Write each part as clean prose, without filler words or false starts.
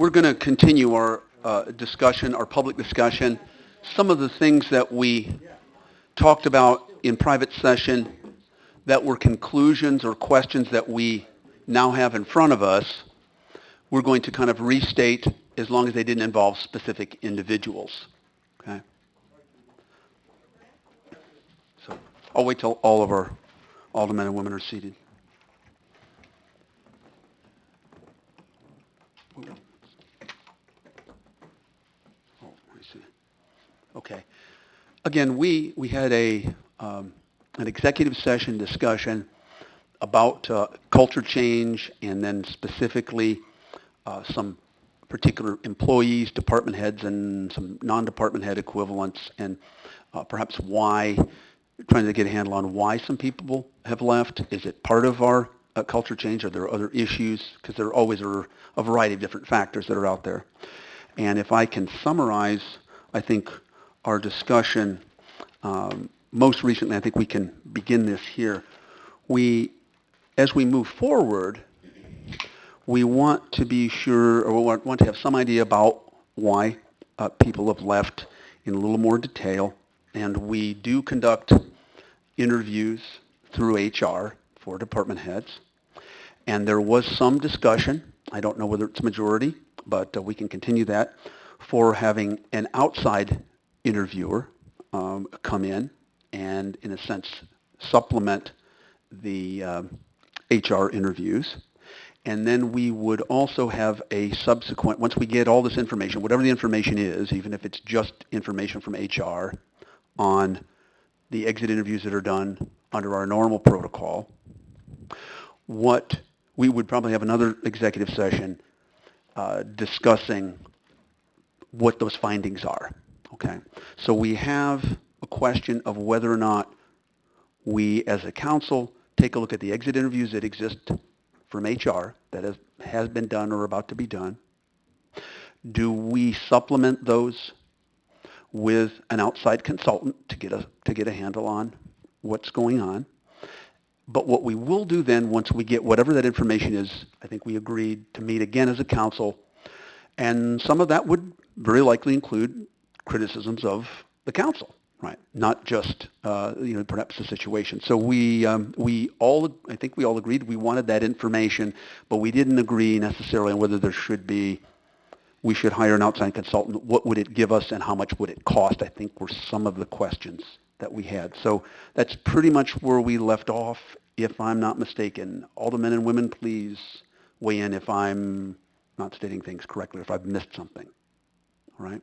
We're going to continue our discussion, our public discussion. Some of the things that we talked about in private session that were conclusions or questions that we now have in front of us, we're going to kind of restate as long as they didn't involve specific individuals. Okay? So I'll wait till all of our aldermen and women are seated. Okay. Again, we had an executive session discussion about culture change and then specifically some particular employees, department heads, and some non-department head equivalents, and perhaps why, trying to get a handle on why some people have left. Is it part of our culture change? Are there other issues? Because there always are a variety of different factors that are out there. And if I can summarize, I think our discussion, most recently, I think we can begin this here. As we move forward, we want to be sure, or we want to have some idea about why people have left in a little more detail. And we do conduct interviews through HR for department heads. And there was some discussion, I don't know whether it's majority, but we can continue that, for having an outside interviewer come in and, in a sense, supplement the HR interviews. And then we would also have a subsequent, once we get all this information, whatever the information is, even if it's just information from HR on the exit interviews that are done under our normal protocol, what we would probably have another executive session discussing what those findings are. Okay, so we have a question of whether or not we, as a council, take a look at the exit interviews that exist from HR that has been done or about to be done. Do we supplement those with an outside consultant to get a handle on what's going on? But what we will do then, once we get whatever that information is, I think we agreed to meet again as a council, and some of that would very likely include criticisms of the council, right? Not just perhaps the situation. So I think we all agreed we wanted that information, but we didn't agree necessarily on whether we should hire an outside consultant. What would it give us and how much would it cost? I think were some of the questions that we had. So that's pretty much where we left off, if I'm not mistaken. All the men and women, please weigh in if I'm not stating things correctly, if I've missed something. All right?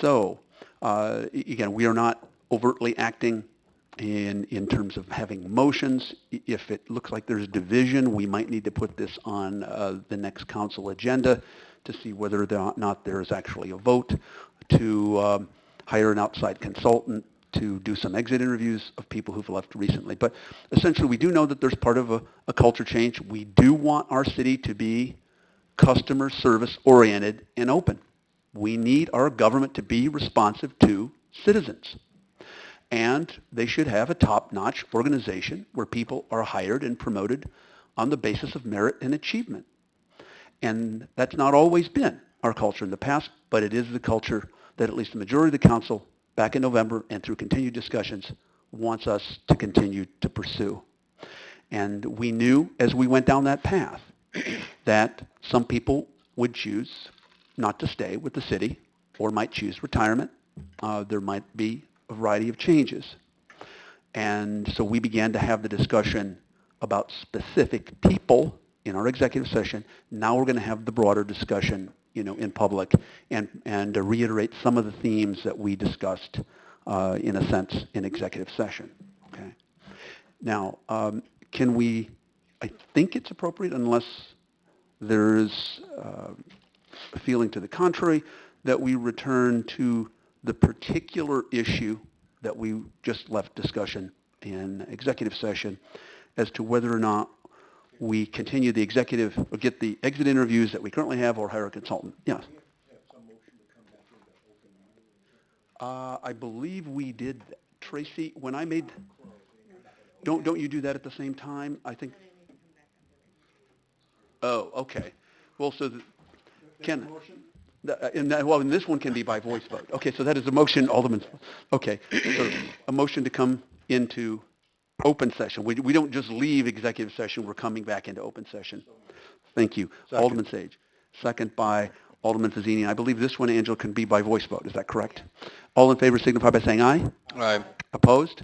So, again, we are not overtly acting in terms of having motions. If it looks like there's division, we might need to put this on the next council agenda to see whether or not there is actually a vote to hire an outside consultant to do some exit interviews of people who've left recently. But essentially, we do know that there's part of a culture change. We do want our city to be customer service oriented and open. We need our government to be responsive to citizens. And they should have a top-notch organization where people are hired and promoted on the basis of merit and achievement. And that's not always been our culture in the past, but it is the culture that at least the majority of the council back in November and through continued discussions wants us to continue to pursue. And we knew as we went down that path that some people would choose not to stay with the city or might choose retirement. There might be a variety of changes. And so we began to have the discussion about specific people in our executive session. Now we're going to have the broader discussion, in public and reiterate some of the themes that we discussed, in a sense, in executive session. Okay. Now, I think it's appropriate, unless there's a feeling to the contrary, that we return to the particular issue that we just left discussion in executive session as to whether or not we continue the executive or get the exit interviews that we currently have or hire a consultant. Yes. I believe we did that. Tracy, when I made, don't you do that at the same time? I think. Oh, okay. Well, so Ken? And this one can be by voice vote. Okay, so that is a motion, Alderman. Okay, so a motion to come into open session. We don't just leave executive session, we're coming back into open session. Thank you. Second. Alderman Sage. Second by Alderman Fazzini. I believe this one, Angela, can be by voice vote. Is that correct? All in favor signify by saying aye. Aye. Opposed?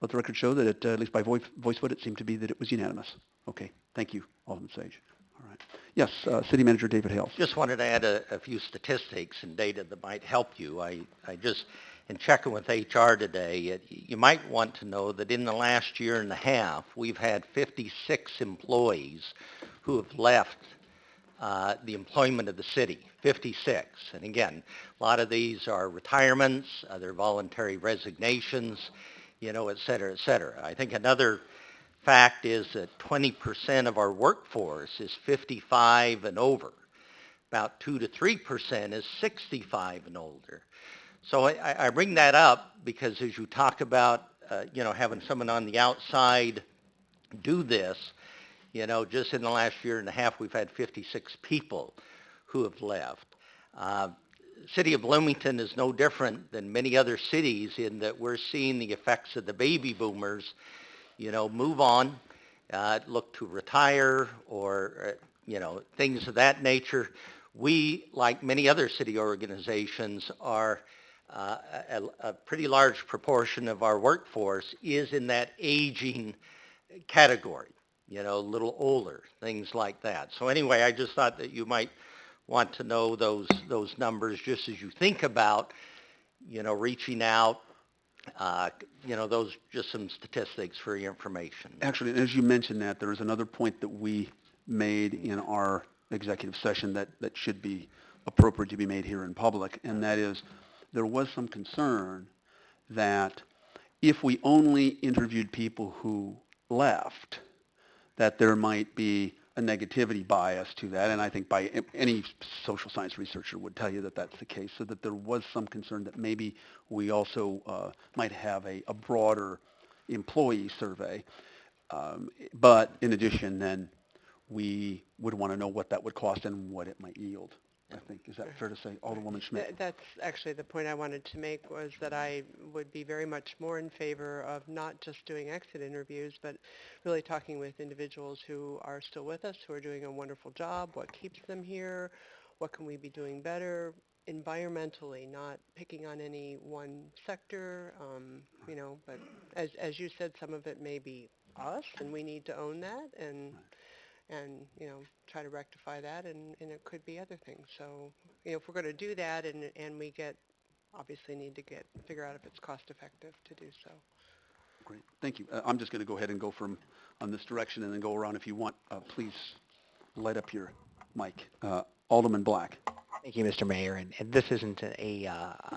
Let the record show that at least by voice vote, it seemed to be that it was unanimous. Okay, thank you, Alderman Sage. All right. Yes, City Manager David Hales. Just wanted to add a few statistics and data that might help you. I just, in checking with HR today, you might want to know that in the last year and a half, we've had 56 employees who have left the employment of the city, 56. And again, a lot of these are retirements, they're voluntary resignations, et cetera, et cetera. I think another fact is that 20% of our workforce is 55 and over. About 2 to 3% is 65 and older. So I bring that up because as you talk about, having someone on the outside do this, just in the last year and a half, we've had 56 people who have left. City of Bloomington is no different than many other cities in that we're seeing the effects of the baby boomers, move on, look to retire or, things of that nature. We, like many other city organizations, are a pretty large proportion of our workforce is in that aging category, a little older, things like that. So anyway, I just thought that you might want to know those numbers just as you think about, reaching out, those just some statistics for your information. Actually, as you mentioned that, there is another point that we made in our executive session that should be appropriate to be made here in public, and that is there was some concern that if we only interviewed people who left, that there might be a negativity bias to that, and I think by any social science researcher would tell you that that's the case, so that there was some concern that maybe we also might have a broader employee survey. But in addition, then we would want to know what that would cost and what it might yield. I think, is that fair to say, Alderwoman Schmidt? That's actually the point I wanted to make, was that I would be very much more in favor of not just doing exit interviews, but really talking with individuals who are still with us, who are doing a wonderful job, what keeps them here, what can we be doing better environmentally, not picking on any one sector, but as you said, some of it may be us, and we need to own that, and try to rectify that, and it could be other things. So, if we're going to do that, and we obviously need to figure out if it's cost effective to do so. Great, thank you. I'm just going to go ahead and go on this direction and then go around if you want. Please light up your mic. Alderman Black. Thank you, Mr. Mayor. And this isn't a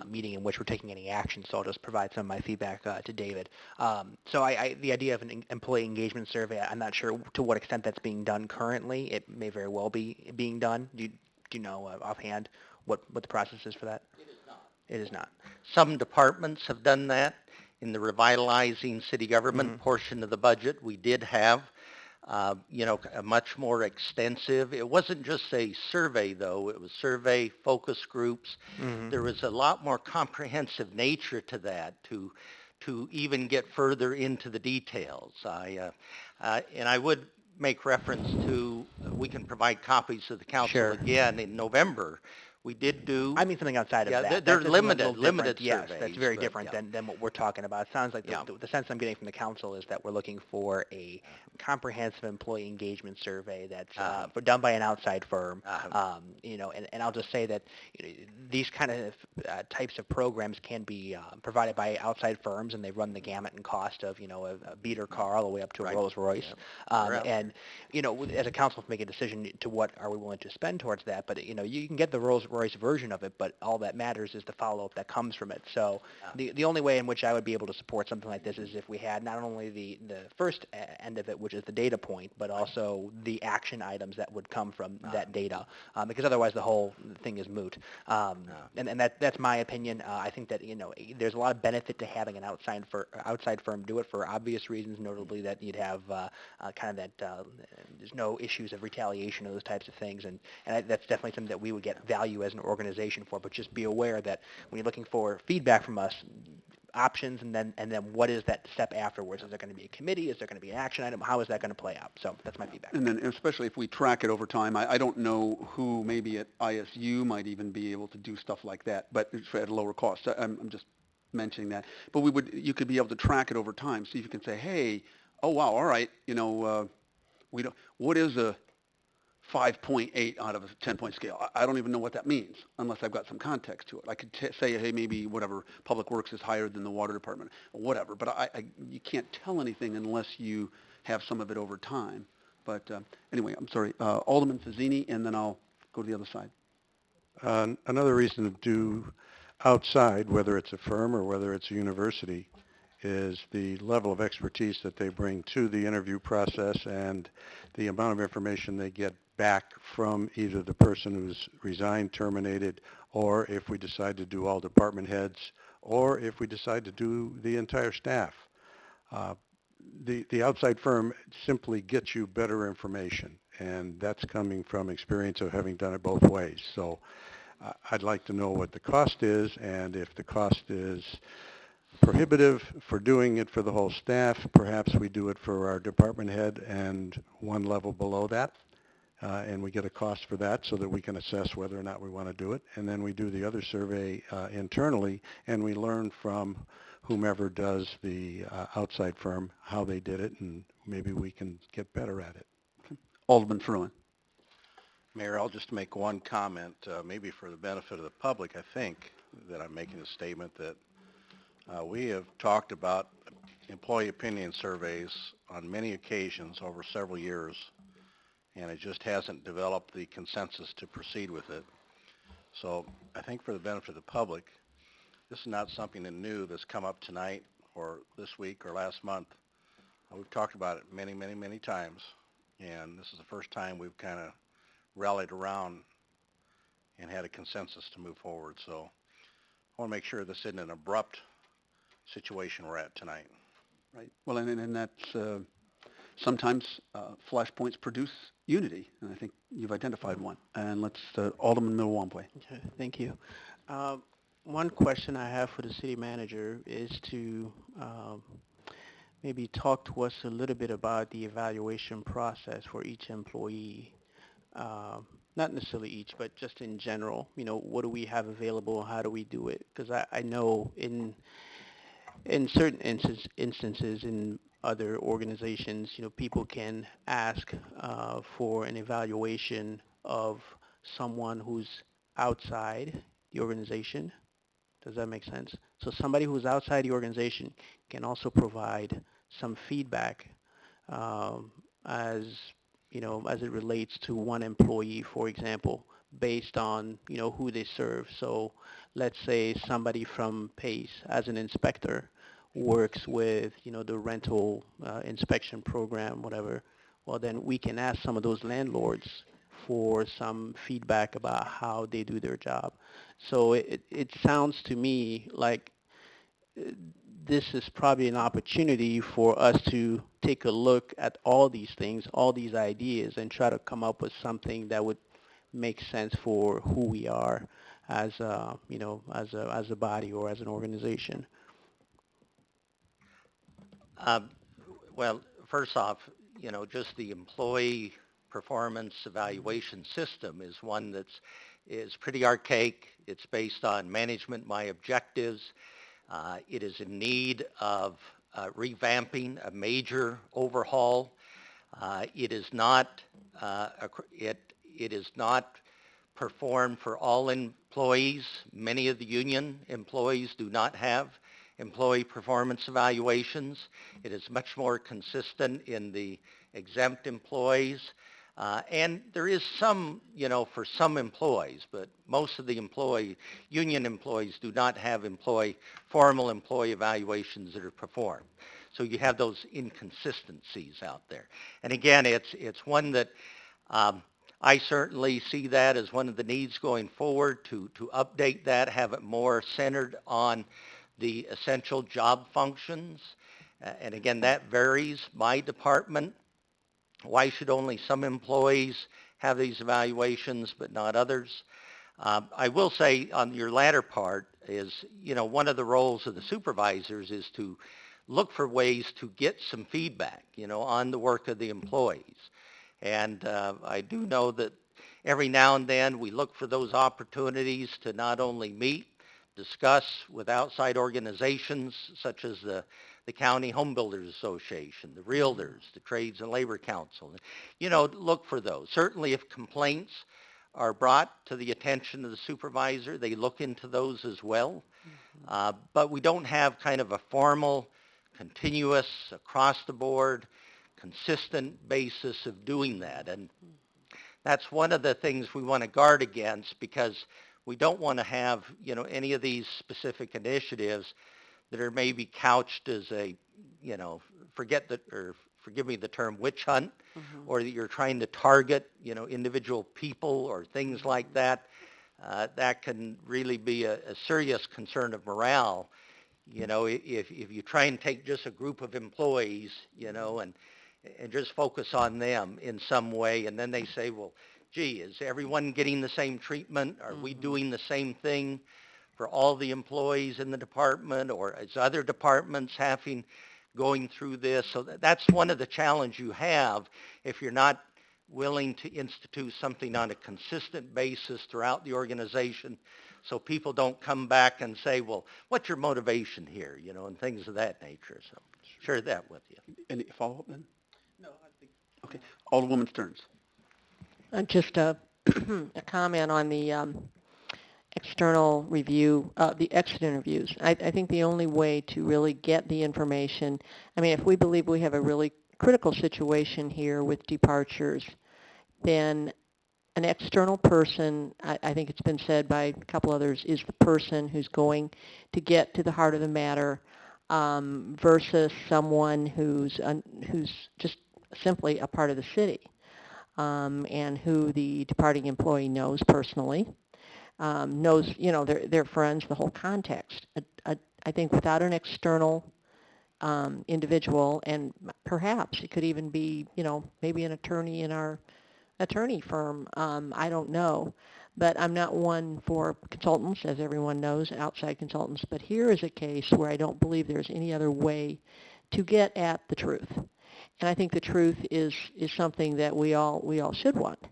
meeting in which we're taking any action, so I'll just provide some of my feedback to David. So the idea of an employee engagement survey, I'm not sure to what extent that's being done currently. It may very well be being done. Do you know offhand what the process is for that? It is not. It is not. Some departments have done that. In the revitalizing city government portion of the budget, we did have a much more extensive. It wasn't just a survey, though. It was survey, focus groups. There was a lot more comprehensive nature to that to even get further into the details. And I would make reference to, we can provide copies of the council again in November. We did do. I mean something outside of that. They're That's limited surveys. Yes, that's very different than what we're talking about. It sounds like the sense I'm getting from the council is that we're looking for a comprehensive employee engagement survey that's done by an outside firm. And I'll just say that these kind of types of programs can be provided by outside firms, and they run the gamut in cost of a beater car all the way up to a Rolls Royce. And as a council, make a decision to what are we willing to spend towards that. But you can get the Rolls Rolls-Royce version of it, but all that matters is the follow-up that comes from it. So the only way in which I would be able to support something like this is if we had not only the first end of it, which is the data point, but also the action items that would come from that data, because otherwise the whole thing is moot. And that's my opinion. I think that, there's a lot of benefit to having an outside firm do it for obvious reasons, notably that you'd have kind of that there's no issues of retaliation or those types of things, and that's definitely something that we would get value as an organization for. But just be aware that when you're looking for feedback from us, options, and then what is that step afterwards? Is there going to be a committee? Is there going to be an action item? How is that going to play out? So that's my feedback. And then especially if we track it over time, I don't know who maybe at ISU might even be able to do stuff like that, but it's at a lower cost. I'm just mentioning that. But you could be able to track it over time, so you can say, hey, oh wow, all right, what is a 5.8 out of a 10-point scale? I don't even know what that means unless I've got some context to it. I could say, hey, maybe whatever, Public Works is higher than the Water Department, or whatever. But you can't tell anything unless you have some of it over time. But anyway, I'm sorry. Alderman Fazzini, and then I'll go to the other side. Another reason to do outside, whether it's a firm or whether it's a university, is the level of expertise that they bring to the interview process and the amount of information they get back from either the person who's resigned, terminated, or if we decide to do all department heads, or if we decide to do the entire staff. The outside firm simply gets you better information, and that's coming from experience of having done it both ways. So I'd like to know what the cost is, and if the cost is prohibitive for doing it for the whole staff, perhaps we do it for our department head and one level below that, and we get a cost for that so that we can assess whether or not we want to do it. And then we do the other survey internally, and we learn from whomever does the outside firm how they did it, and maybe we can get better at it. Alderman Fruin. Mayor, I'll just make one comment, maybe for the benefit of the public. I think that I'm making a statement that we have talked about employee opinion surveys on many occasions over several years, and it just hasn't developed the consensus to proceed with it. So I think for the benefit of the public, this is not something new that's come up tonight or this week or last month. We've talked about it many, many, many times, and this is the first time we've kind of rallied around and had a consensus to move forward. So I want to make sure this isn't an abrupt situation we're at tonight. Right. Well, and that's sometimes flashpoints produce unity, and I think you've identified one. And let's Alderman Milwaukee. Okay, thank you. One question I have for the city manager is to maybe talk to us a little bit about the evaluation process for each employee. Not necessarily each, but just in general. What do we have available? How do we do it? Because I know in certain instances in other organizations, people can ask for an evaluation of someone who's outside the organization. Does that make sense? So somebody who's outside the organization can also provide some feedback as it relates to one employee, for example, based on, who they serve. So let's say somebody from PACE as an inspector works with, the rental inspection program, whatever. Well, then we can ask some of those landlords for some feedback about how they do their job. So it sounds to me like this is probably an opportunity for us to take a look at all these things, all these ideas, and try to come up with something that would make sense for who we are as a body or as an organization. Well, first off, just the employee performance evaluation system is one is pretty archaic. It's based on management my objectives. It is in need of revamping, a major overhaul. It is not performed for all employees. Many of the union employees do not have employee performance evaluations. It is much more consistent in the exempt employees. And there is some, for some employees, but most of the union employees do not have formal employee evaluations that are performed. So you have those inconsistencies out there. And again, it's one that I certainly see that as one of the needs going forward to update that, have it more centered on the essential job functions. And again, that varies by department. Why should only some employees have these evaluations but not others? I will say on your latter part is, one of the roles of the supervisors is to look for ways to get some feedback, on the work of the employees. And I do know that every now and then we look for those opportunities to not only meet, discuss with outside organizations such as the County Home Builders Association, the Realtors, the Trades and Labor Council. Look for those. Certainly if complaints are brought to the attention of the supervisor, they look into those as well. But we don't have kind of a formal, continuous, across the board, consistent basis of doing that. And that's one of the things we want to guard against, because we don't want to have, any of these specific initiatives that are maybe couched as a, forgive me the term, witch hunt, or that you're trying to target, individual people or things like that. That can really be a serious concern of morale. If you try and take just a group of employees, and just focus on them in some way, and then they say, well, gee, is everyone getting the same treatment? Are we doing the same thing for all the employees in the department, or is other departments going through this? So that's one of the challenges you have if you're not willing to institute something on a consistent basis throughout the organization, so people don't come back and say, well, what's your motivation here, and things of that nature. So share that with you. Any follow-up then? No, I think. Okay. Alderwoman Stearns. Just a comment on the external review, the exit interviews. I think the only way to really get the information, if we believe we have a really critical situation here with departures, then an external person, I think it's been said by a couple others, is the person who's going to get to the heart of the matter, versus someone who's just simply a part of the city, and who the departing employee knows personally, knows, their friends, the whole context. I think without an external individual, and perhaps it could even be, maybe an attorney in our attorney firm, I don't know. But I'm not one for consultants, as everyone knows, outside consultants. But here is a case where I don't believe there's any other way to get at the truth. And I think the truth is something that we all should want.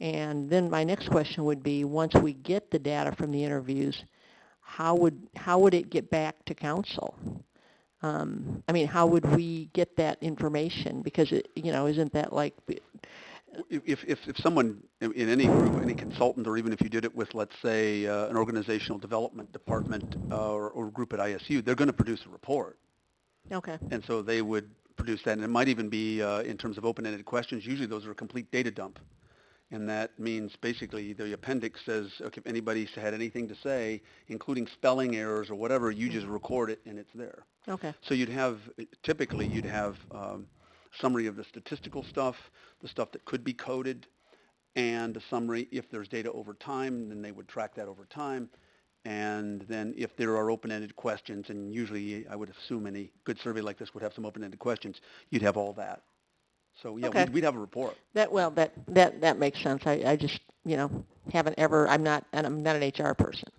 And then my next question would be, once we get the data from the interviews, how would it get back to council? How would we get that information? Because isn't that like... If someone in any group, any consultant, or even if you did it with, let's say, an organizational development department or group at ISU, they're going to produce a report. Okay. And so they would produce that, and it might even be in terms of open-ended questions. Usually those are a complete data dump. And that means basically the appendix says, okay, if anybody's had anything to say, including spelling errors or whatever, you just record it and it's there. Okay. So typically you'd have summary of the statistical stuff, the stuff that could be coded, and a summary if there's data over time, then they would track that over time. And then if there are open-ended questions, and usually I would assume any good survey like this would have some open-ended questions, you'd have all that. So yeah, okay. we'd have a report. That makes sense. I just, haven't ever, I'm not an HR person,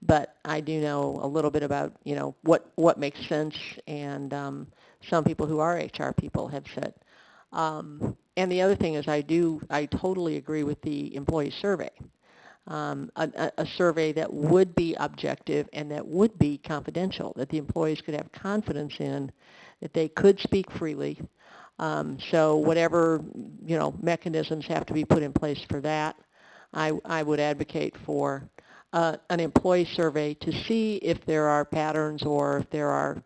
but I do know a little bit about, what makes sense, and some people who are HR people have said. And the other thing is I totally agree with the employee survey. A survey that would be objective and that would be confidential, that the employees could have confidence in, that they could speak freely. So whatever, mechanisms have to be put in place for that, I would advocate for an employee survey to see if there are patterns or if there are,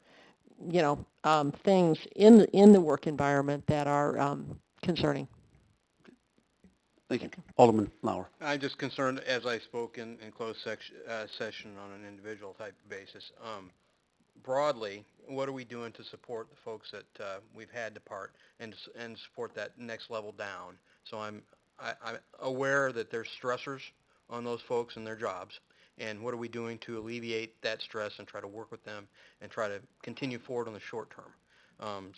things in the work environment that are concerning. Thank you. Alderman Lauer. I'm just concerned, as I spoke in closed session on an individual type basis, broadly, what are we doing to support the folks that we've had depart and support that next level down? So I'm aware that there's stressors on those folks and their jobs, and what are we doing to alleviate that stress and try to work with them and try to continue forward on the short term?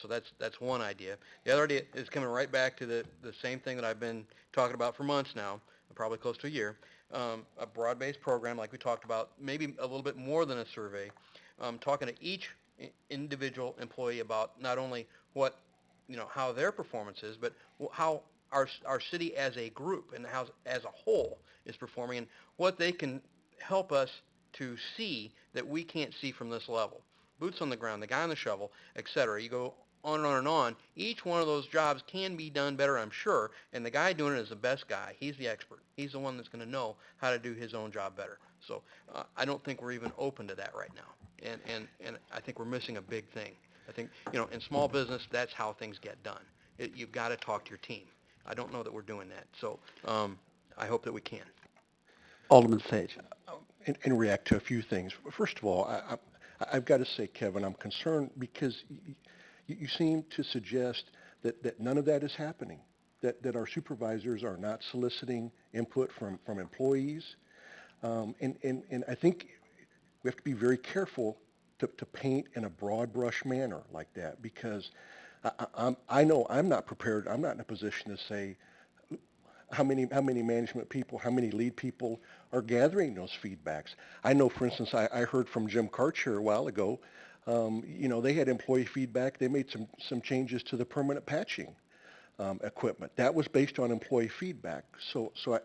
So that's one idea. The other idea is coming right back to the same thing that I've been talking about for months now, probably close to a year, a broad-based program like we talked about, maybe a little bit more than a survey, talking to each individual employee about not only what, how their performance is, but how our city as a group and how as a whole is performing and what they can help us to see that we can't see from this level. Boots on the ground, the guy on the shovel, etc. You go on and on and on. Each one of those jobs can be done better, I'm sure, and the guy doing it is the best guy. He's the expert. He's the one that's going to know how to do his own job better. So I don't think we're even open to that right now, and I think we're missing a big thing. I think, in small business, that's how things get done. You've got to talk to your team. I don't know that we're doing that, so I hope that we can. Alderman Sage. And react to a few things. First of all, I've got to say, Kevin, I'm concerned because you seem to suggest that none of that is happening, that our supervisors are not soliciting input from employees. And I think we have to be very careful to paint in a broad brush manner like that, because I know I'm not prepared, I'm not in a position to say how many management people, how many lead people are gathering those feedbacks. I know, for instance, I heard from Jim Karcher a while ago, they had employee feedback. They made some changes to the permanent patching equipment. That was based on employee feedback. So I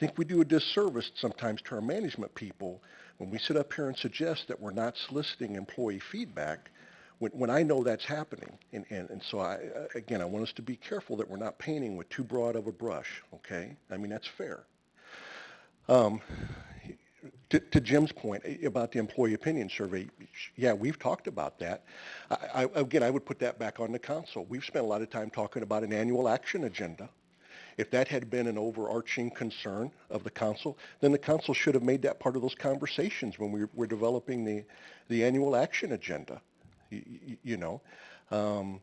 think we do a disservice sometimes to our management people when we sit up here and suggest that we're not soliciting employee feedback when I know that's happening. And so, I want us to be careful that we're not painting with too broad of a brush, okay? I mean, that's fair. To Jim's point about the employee opinion survey, yeah, we've talked about that. I would put that back on the council. We've spent a lot of time talking about an annual action agenda. If that had been an overarching concern of the council, then the council should have made that part of those conversations when we were developing the annual action agenda. And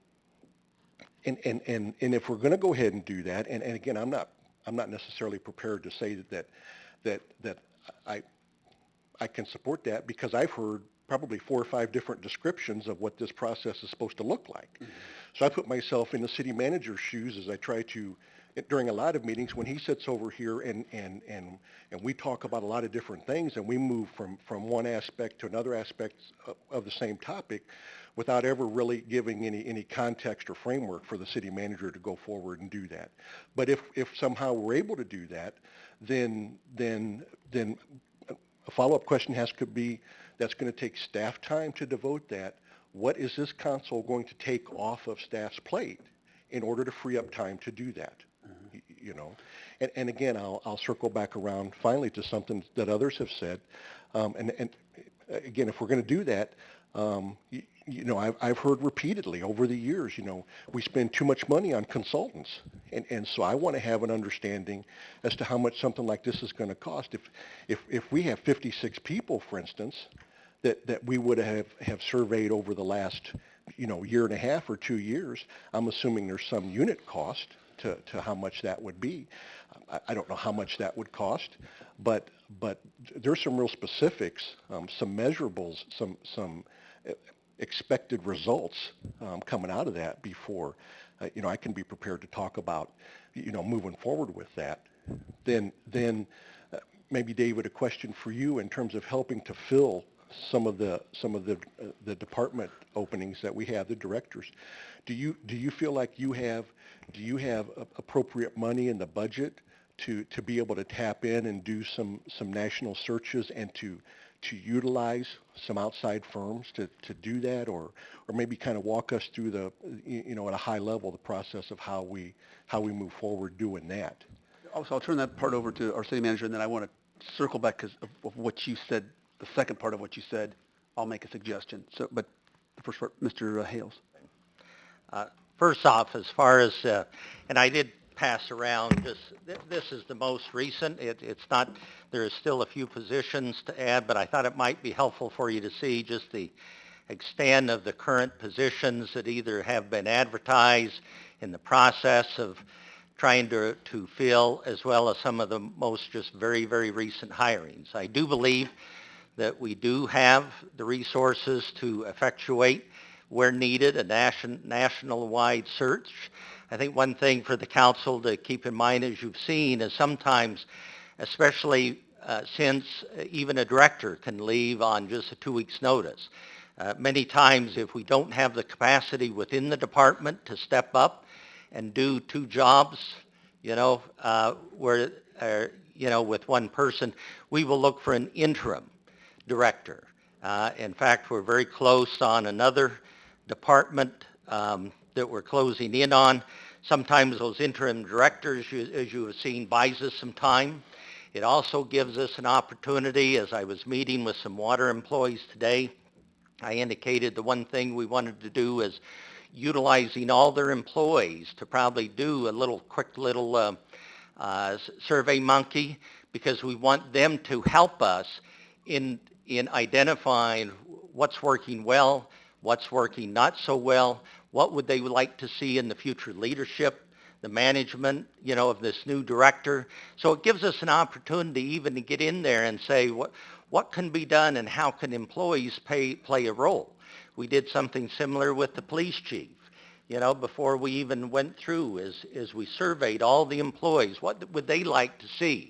if we're going to go ahead and do that, and again, I'm not necessarily prepared to say that I can support that, because I've heard probably 4 or 5 different descriptions of what this process is supposed to look like. Mm-hmm. So I put myself in the city manager's shoes as I try to, during a lot of meetings, when he sits over here and we talk about a lot of different things, and we move from one aspect to another aspect of the same topic without ever really giving any context or framework for the city manager to go forward and do that. But if somehow we're able to do that, then a follow-up question has to be, that's going to take staff time to devote that. What is this council going to take off of staff's plate in order to free up time to do that? Mm-hmm. And again, I'll circle back around finally to something that others have said. And again, if we're going to do that, I've heard repeatedly over the years, we spend too much money on consultants. And so I want to have an understanding as to how much something like this is going to cost. If we have 56 people, for instance, that we would have surveyed over the last, year and a half or 2 years, I'm assuming there's some unit cost to how much that would be. I don't know how much that would cost, but there's some real specifics, some measurables, some expected results coming out of that before, I can be prepared to talk about, moving forward with that. Then maybe, David, a question for you in terms of helping to fill some of the department openings that we have, the directors. Do you feel like you have appropriate money in the budget to be able to tap in and do some national searches and to utilize some outside firms to do that, or maybe kind of walk us through at a high level, the process of how we move forward doing that? Also, I'll turn that part over to our city manager, and then I want to circle back because of what you said, the second part of what you said. I'll make a suggestion. So, but the first part, Mr. Hales. First off, as far as, and I did pass around, this is the most recent. It's not, there is still a few positions to add, but I thought it might be helpful for you to see just the extent of the current positions that either have been advertised in the process of trying to fill, as well as some of the most just very, very recent hirings. I do believe that we do have the resources to effectuate, where needed, a national-wide search. I think one thing for the council to keep in mind, as you've seen, is sometimes, especially since even a director can leave on just a 2 weeks' notice. Many times, if we don't have the capacity within the department to step up and do two jobs, where, with one person, we will look for an interim director. In fact, we're very close on another department that we're closing in on. Sometimes those interim directors, as you have seen, buys us some time. It also gives us an opportunity. As I was meeting with some water employees today, I indicated the one thing we wanted to do is utilizing all their employees to probably do a quick little survey monkey, because we want them to help us in identifying what's working well, what's working not so well, what would they like to see in the future leadership, the management, of this new director. So it gives us an opportunity even to get in there and say what can be done and how can employees play a role. We did something similar with the police chief. Before we even went through, as we surveyed all the employees, what would they like to see?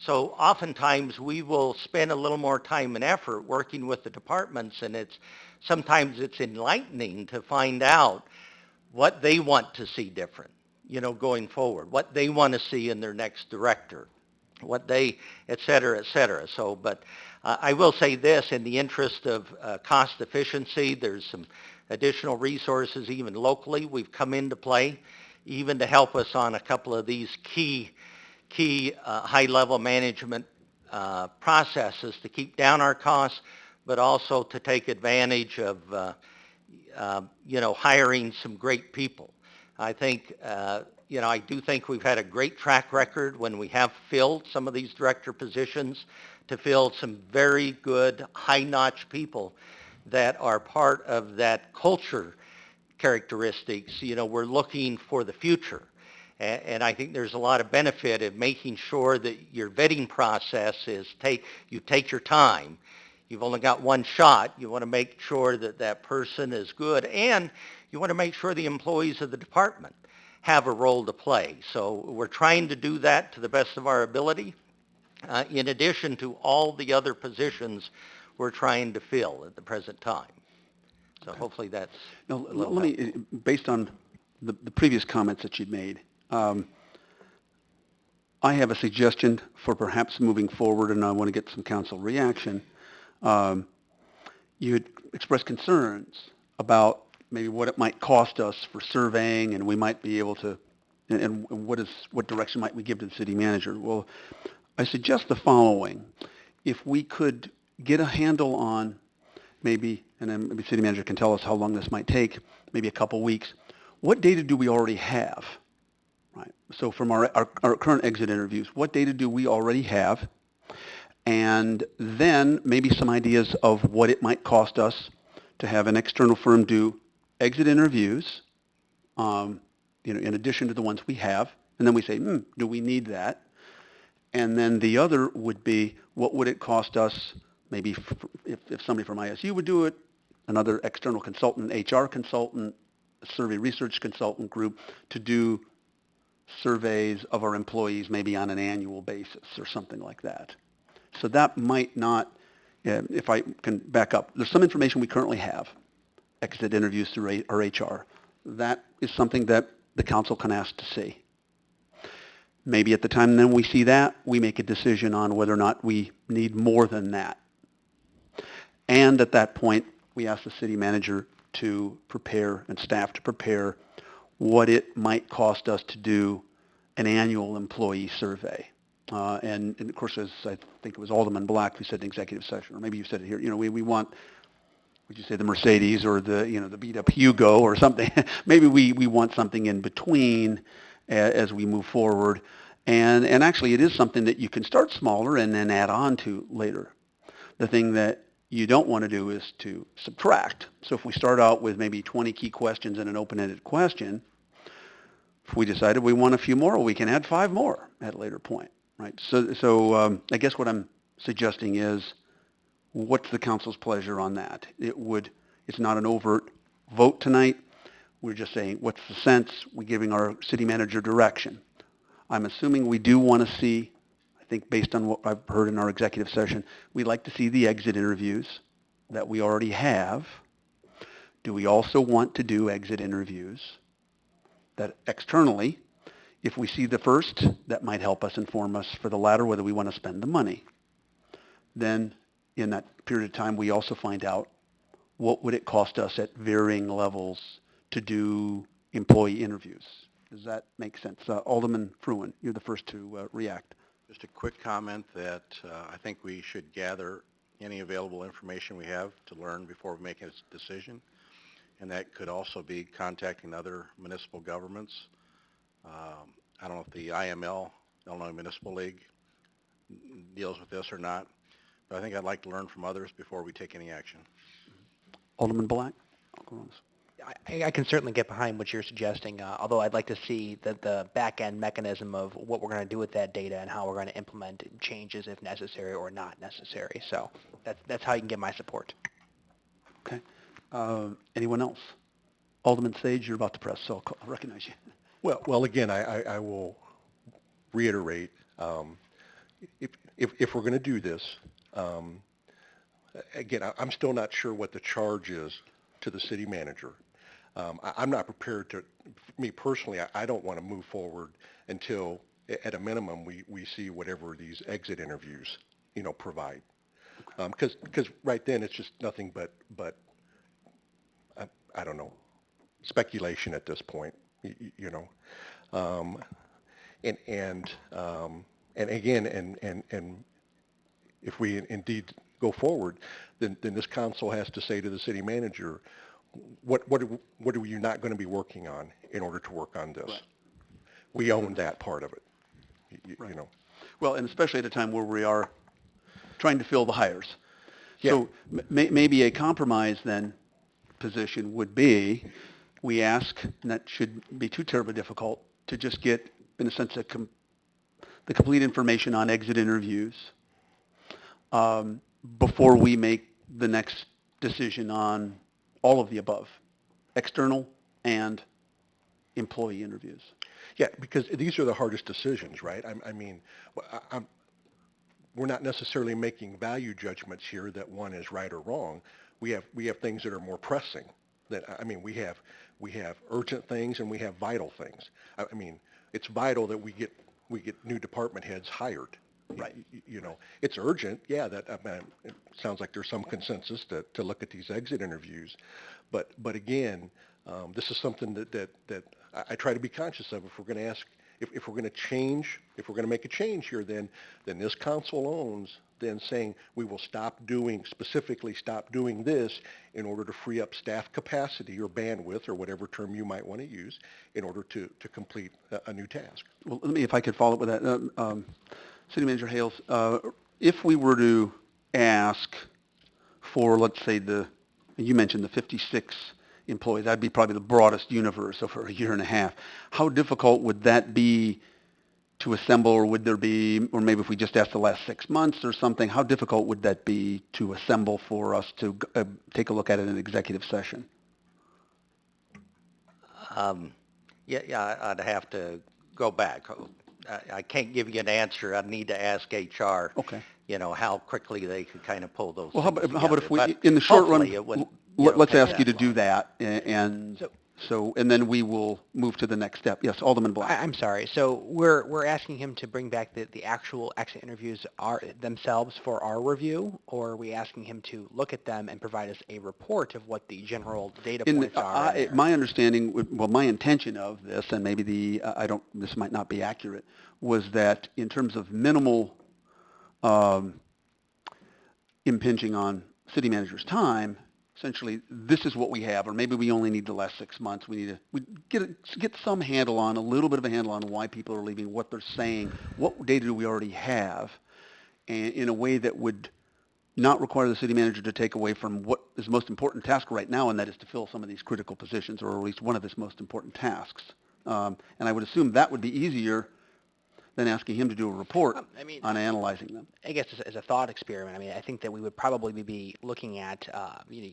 So oftentimes we will spend a little more time and effort working with the departments, and sometimes it's enlightening to find out what they want to see different, going forward, what they want to see in their next director, et cetera, et cetera. So, but I will say this, in the interest of cost efficiency, there's some additional resources even locally we've come into play, even to help us on a couple of these key high-level management processes to keep down our costs, but also to take advantage of, hiring some great people. I think, I do think we've had a great track record when we have filled some of these director positions, to fill some very good, high-notch people that are part of that culture characteristics. We're looking for the future. And I think there's a lot of benefit of making sure that your vetting process is you take your time. You've only got one shot. You want to make sure that that person is good, and you want to make sure the employees of the department have a role to play. So we're trying to do that to the best of our ability, in addition to all the other positions we're trying to fill at the present time. So hopefully that's Now, let me, based on the previous comments that you'd made, I have a suggestion for perhaps moving forward, and I want to get some council reaction. You had expressed concerns about maybe what it might cost us for surveying, and we might be able to, and what direction might we give to the city manager? Well, I suggest the following. If we could get a handle on maybe, and then maybe the city manager can tell us how long this might take, maybe a couple weeks, what data do we already have? Right. So from our current exit interviews, what data do we already have? And then maybe some ideas of what it might cost us to have an external firm do exit interviews, in addition to the ones we have. And then we say, do we need that? And then the other would be, what would it cost us, maybe if somebody from ISU would do it, another external consultant, HR consultant, a survey research consultant group, to do surveys of our employees maybe on an annual basis or something like that. So that might not, if I can back up, there's some information we currently have, exit interviews through our HR. That is something that the council can ask to see. Maybe at the time then we see that, we make a decision on whether or not we need more than that. And at that point, we ask the city manager to prepare, and staff to prepare, what it might cost us to do an annual employee survey. And of course, as I think it was Alderman Black who said in executive session, or maybe you said it here, we want, would you say the Mercedes or the beat up Hugo or something? Maybe we want something in between, as we move forward. And actually, it is something that you can start smaller and then add on to later. The thing that you don't want to do is to subtract. So if we start out with maybe 20 key questions and an open-ended question, if we decided we want a few more, we can add 5 more at a later point, right? So I guess what I'm suggesting is, what's the council's pleasure on that? It's not an overt vote tonight. We're just saying, what's the sense? We're giving our city manager direction. I'm assuming we do want to see, I think based on what I've heard in our executive session, we'd like to see the exit interviews that we already have. Do we also want to do exit interviews that externally, if we see the first, that might help us inform us for the latter whether we want to spend the money. Then in that period of time, we also find out what would it cost us at varying levels to do employee interviews. Does that make sense? Alderman Fruin, you're the first to react. Just a quick comment that I think we should gather any available information we have to learn before we make a decision. And that could also be contacting other municipal governments. I don't know if the IML, Illinois Municipal League, deals with this or not, but I think I'd like to learn from others before we take any action. Alderman Black? I can certainly get behind what you're suggesting, although I'd like to see the back-end mechanism of what we're going to do with that data and how we're going to implement changes if necessary or not necessary. So that's how you can get my support. Okay. Anyone else? Alderman Sage, you're about to press, so I'll recognize you. Well, again, I will reiterate, if we're going to do this, again, I'm still not sure what the charge is to the city manager. I'm not prepared to, me personally, I don't want to move forward until, at a minimum, we see whatever these exit interviews, provide. Because right then it's just nothing but I don't know, speculation at this point, and again, and if we indeed go forward, then this council has to say to the city manager, what are you not going to be working on in order to work on this? Right. We own that part of it, right. Well, and especially at a time where we are trying to fill the hires. Yeah. So maybe a compromise then position would be, we ask, and that shouldn't be too terribly difficult, to just get, in a sense, the complete information on exit interviews before we make the next decision on all of the above, external and employee interviews. Yeah, because these are the hardest decisions, right? We're not necessarily making value judgments here that one is right or wrong. We have things that are more pressing. We have urgent things and we have vital things. It's vital that we get new department heads hired. Right. It's urgent. Yeah, it sounds like there's some consensus to look at these exit interviews, but again, this is something that I try to be conscious of. If we're going to ask, if we're going to make a change here, then this council owns then saying we will stop doing this in order to free up staff capacity or bandwidth or whatever term you might want to use in order to complete a new task. Well, let me, if I could follow up with that. City Manager Hales, if we were to ask for, let's say, you mentioned the 56 employees, that'd be probably the broadest universe over a year and a half. How difficult would that be to assemble, or would there be, or maybe if we just asked the last 6 months or something, how difficult would that be to assemble for us to take a look at it in an executive session? Yeah, I'd have to go back. I can't give you an answer. I'd need to ask HR. Okay. How quickly they could kind of pull those. Well, how about if we, in the short run, let's ask you to do that, and then we will move to the next step. Yes, Alderman Black. I'm sorry. So we're asking him to bring back the actual exit interviews themselves for our review, or are we asking him to look at them and provide us a report of what the general data points are? My understanding, my intention of this, and maybe this might not be accurate, was that in terms of minimal impinging on city manager's time, essentially, this is what we have, or maybe we only need the last 6 months. We need to get some handle on, a little bit of a handle on why people are leaving, what they're saying, what data do we already have, and in a way that would not require the city manager to take away from what is the most important task right now, and that is to fill some of these critical positions, or at least one of his most important tasks. And I would assume that would be easier than asking him to do a report on analyzing them. I guess as a thought experiment, I think that we would probably be looking at,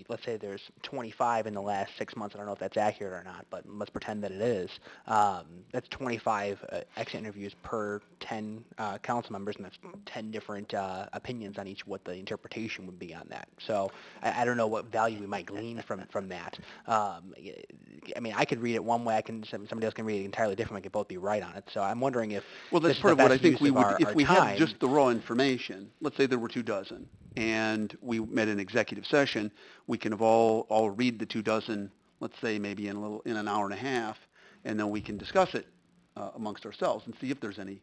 let's say there's 25 in the last 6 months. I don't know if that's accurate or not, but let's pretend that it is. That's 25 exit interviews per 10 council members, and that's 10 different opinions on each, what the interpretation would be on that. So I don't know what value we might glean from that. I could read it one way. Somebody else can read it entirely different. We could both be right on it. So I'm wondering if that's part of what I think we would, if we had just the raw information, let's say there were 24, and we met an executive session, we can have all read the 24, let's say maybe in an hour and a half, and then we can discuss it amongst ourselves and see if there's any,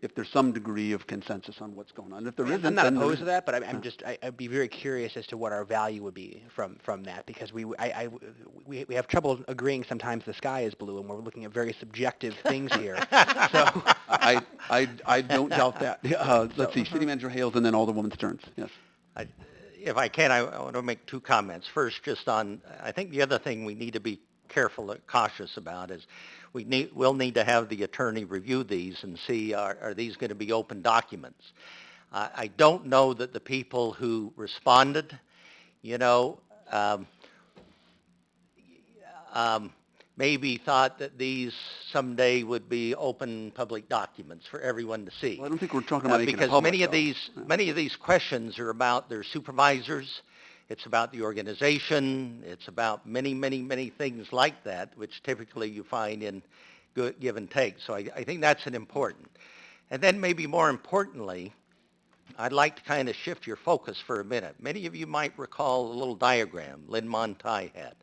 if there's some degree of consensus on what's going on. If there isn't, I'm not opposed to that, but I'd be very curious as to what our value would be from that, because we have trouble agreeing sometimes the sky is blue, and we're looking at very subjective things here. So I don't doubt that. Let's see, City Manager Hales, and then Alderwoman Stearns. Yes. If I can, I want to make two comments. First, just on, I think the other thing we need to be careful and cautious about is we'll need to have the attorney review these and see are these going to be open documents. I don't know that the people who responded, maybe thought that these someday would be open public documents for everyone to see. Well, I don't think we're talking about making it because public, many of these questions are about their supervisors. It's about the organization. It's about many, many, many things like that, which typically you find in give and take. So I think that's an important. And then maybe more importantly, I'd like to kind of shift your focus for a minute. Many of you might recall a little diagram Lynn Montai had.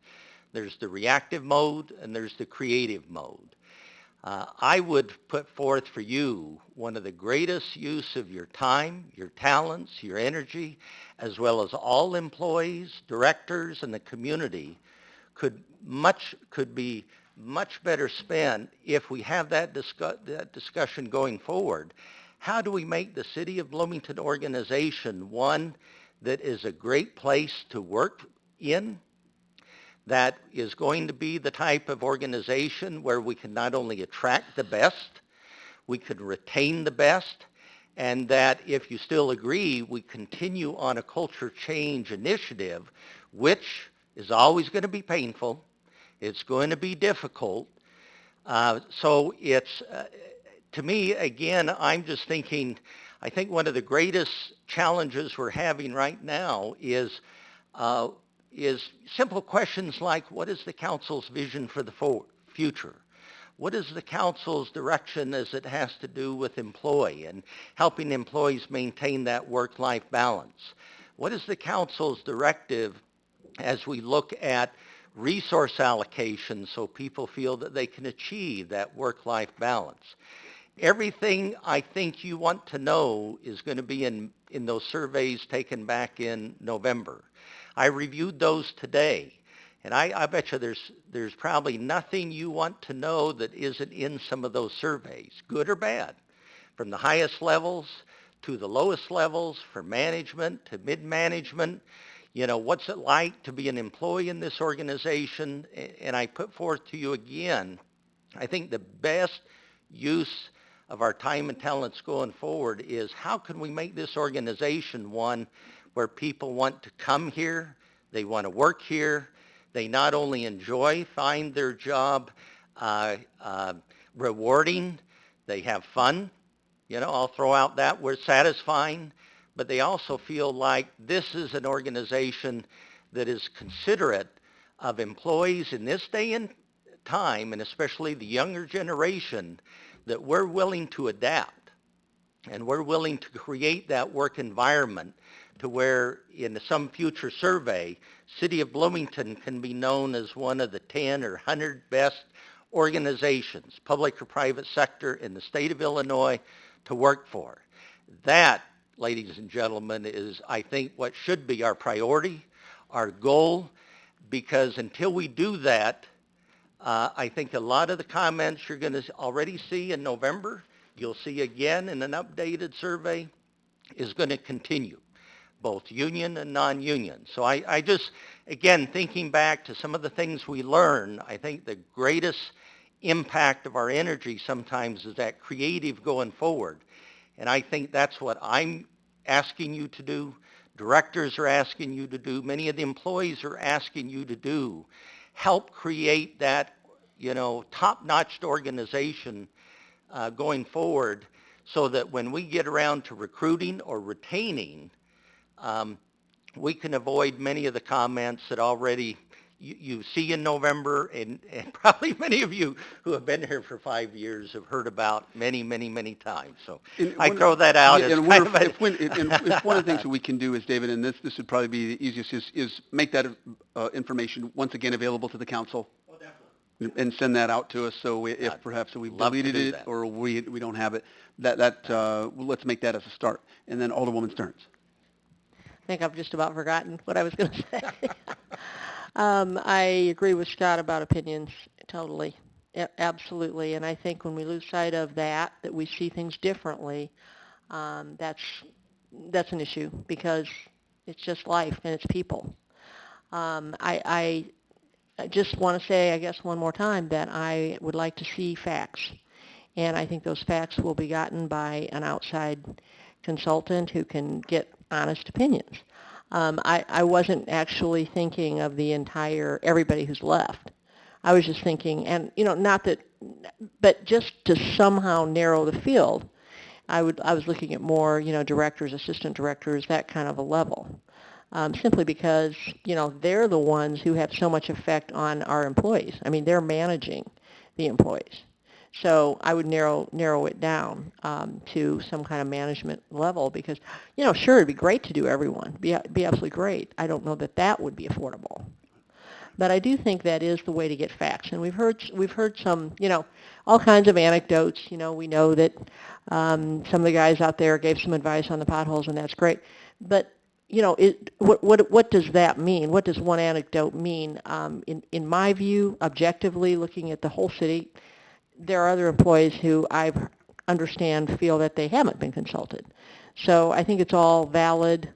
There's the reactive mode and there's the creative mode. I would put forth for you one of the greatest use of your time, your talents, your energy, as well as all employees, directors, and the community could be much better spent if we have that discussion going forward. How do we make the City of Bloomington organization one that is a great place to work in, that is going to be the type of organization where we can not only attract the best, we could retain the best, and that if you still agree, we continue on a culture change initiative, which is always going to be painful. It's going to be difficult. So it's, to me, again, I'm just thinking, I think one of the greatest challenges we're having right now is simple questions like, what is the council's vision for the future? What is the council's direction as it has to do with employee and helping employees maintain that work-life balance? What is the council's directive as we look at resource allocation so people feel that they can achieve that work-life balance? Everything I think you want to know is going to be in those surveys taken back in November. I reviewed those today, and I bet you there's probably nothing you want to know that isn't in some of those surveys, good or bad, from the highest levels to the lowest levels, from management to mid-management. What's it like to be an employee in this organization? And I put forth to you again, I think the best use of our time and talents going forward is how can we make this organization one where people want to come here, they want to work here, they not only find their job rewarding, they have fun, I'll throw out that word, satisfying, but they also feel like this is an organization that is considerate of employees in this day and time, and especially the younger generation, that we're willing to adapt and we're willing to create that work environment to where in some future survey, City of Bloomington can be known as one of the 10 or 100 best organizations, public or private sector, in the state of Illinois to work for. That ladies and gentlemen, is I think what should be our priority, our goal, because until we do that, I think a lot of the comments you're going to already see in November, you'll see again in an updated survey, is going to continue, both union and non-union. So I just, again, thinking back to some of the things we learn, I think the greatest impact of our energy sometimes is that creative going forward. And I think that's what I'm asking you to do. Directors are asking you to do. Many of the employees are asking you to do. Help create that, top-notch organization going forward so that when we get around to recruiting or retaining, we can avoid many of the comments that already you see in November, and probably many of you who have been here for 5 years have heard about many, many, many times. So I throw that out as kind of if one of the things that we can do is, David, and this would probably be the easiest, is make that information once again available to the council. Oh, definitely. And send that out to us, so if perhaps we've deleted it or we don't have it, let's make that as a start. And then Alderwoman Stearns. I think I've just about forgotten what I was going to say. I agree with Scott about opinions, totally, absolutely. And I think when we lose sight of that we see things differently, that's an issue because it's just life and it's people. I just want to say, I guess, one more time that I would like to see facts. And I think those facts will be gotten by an outside consultant who can get honest opinions. I wasn't actually thinking of the entire, everybody who's left. I was just thinking, and, not that, but just to somehow narrow the field, I was looking at more, directors, assistant directors, that kind of a level. Simply because, they're the ones who have so much effect on our employees. I mean, they're managing the employees. So I would narrow it down to some kind of management level because, sure, it'd be great to do everyone. Be absolutely great. I don't know that would be affordable. But I do think that is the way to get facts. And we've heard some, all kinds of anecdotes. We know that some of the guys out there gave some advice on the potholes, and that's great. But what does that mean? What does one anecdote mean? In my view, objectively, looking at the whole city, there are other employees who I understand feel that they haven't been consulted. So I think it's all valid,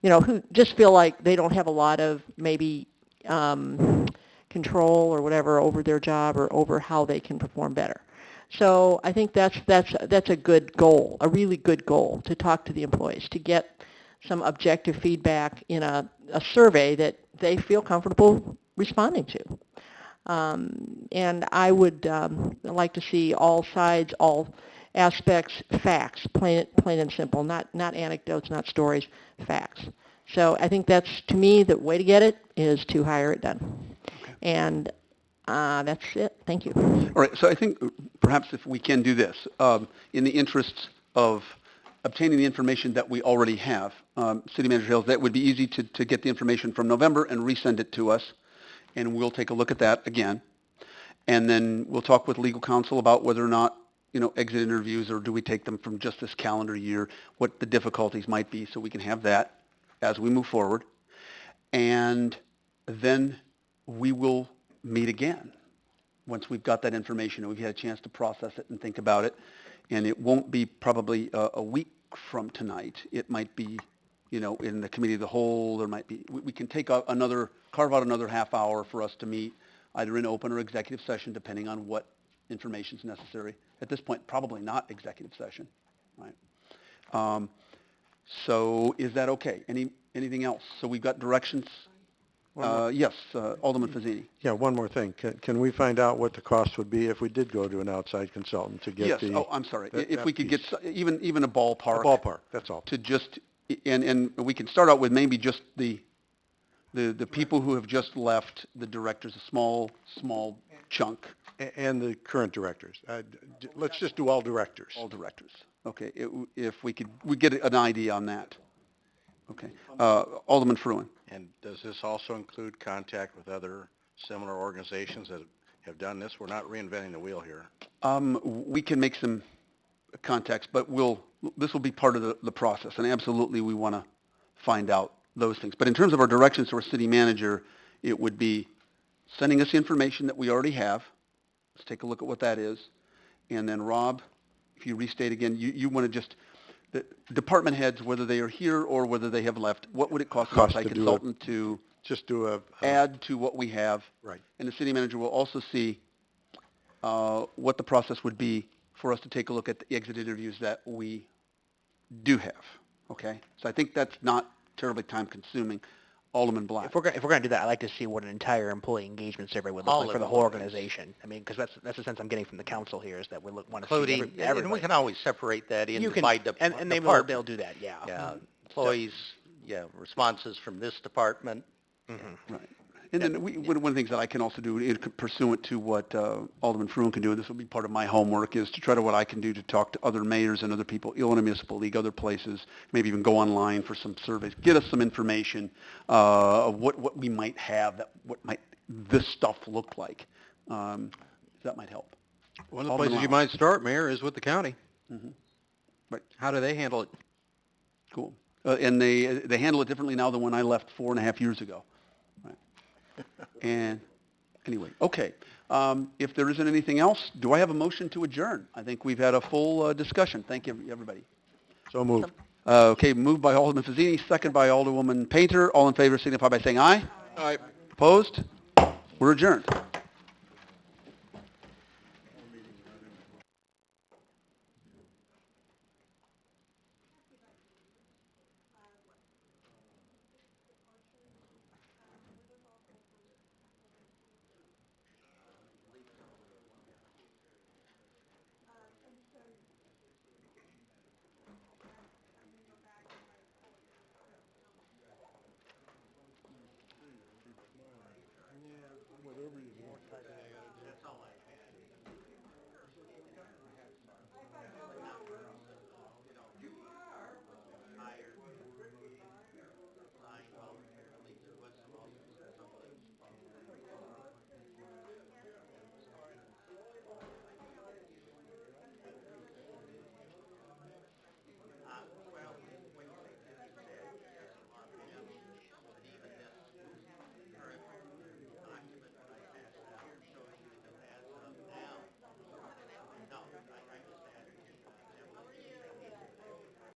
who just feel like they don't have a lot of maybe control or whatever over their job or over how they can perform better. So I think that's a good goal, a really good goal, to talk to the employees, to get some objective feedback in a survey that they feel comfortable responding to. And I would like to see all sides, all aspects, facts, plain and simple, not anecdotes, not stories, facts. So I think that's, to me, the way to get it is to hire it done. Okay. And that's it. Thank you. All right. So I think perhaps if we can do this, in the interests of obtaining the information that we already have, City Manager Hills, that would be easy to get the information from November and resend it to us. And we'll take a look at that again. And then we'll talk with legal counsel about whether or not, exit interviews, or do we take them from just this calendar year, what the difficulties might be, so we can have that as we move forward. And then we will meet again once we've got that information and we've had a chance to process it and think about it. And it won't be probably a week from tonight. It might be, in the committee of the whole, there might be, we can carve out another half hour for us to meet, either in open or executive session, depending on what information is necessary. At this point, probably not executive session, right? So is that okay? Anything else? So we've got directions. Yes, Alderman Fazzini. Yeah, one more thing. Can we find out what the cost would be if we did go to an outside consultant to get the... Yes, I'm sorry. If we could get even a ballpark. A ballpark, that's all. To just, and we can start out with maybe just the people who have just left, the directors, a small chunk. And the current directors. Let's just do all directors. All directors. Okay, if we get an idea on that. Okay. Alderman Fruin. And does this also include contact with other similar organizations that have done this? We're not reinventing the wheel here. We can make some context, but this will be part of the process, and absolutely we want to find out those things. But in terms of our directions to our city manager, it would be sending us information that we already have. Let's take a look at what that is. And then Rob, if you restate again, you want to just, the department heads, whether they are here or whether they have left, what would it cost an outside consultant to Just do a add to what we have? Right. And the city manager will also see what the process would be for us to take a look at the exit interviews that we do have. Okay? So I think that's not terribly time consuming. Alderman Black. If we're going to do that, I'd like to see what an entire employee engagement survey would look like for the whole organization. I mean, because that's the sense I'm getting from the council here is that we want to see Including, everybody. and we can always separate that in by and they department. they'll do that, yeah. Yeah, employees, responses from this department. Right. And then one of the things that I can also do, pursuant to what Alderman Fruin can do, and this will be part of my homework, is to try to what I can do to talk to other mayors and other people, Illinois Municipal League, other places, maybe even go online for some surveys, get us some information of what we might have, what might this stuff look like. That might help. One of the places you might start, Mayor, is with the county. Mm-hmm. Right. How do they handle it? Cool. And they handle it differently now than when I left 4.5 years ago. Right. And anyway, okay. If there isn't anything else, do I have a motion to adjourn? I think we've had a full discussion. Thank you, everybody. So moved. Okay, moved by Alderman Fazzini, second by Alderwoman Painter. All in favor signify by saying aye. All right. Opposed? We're adjourned.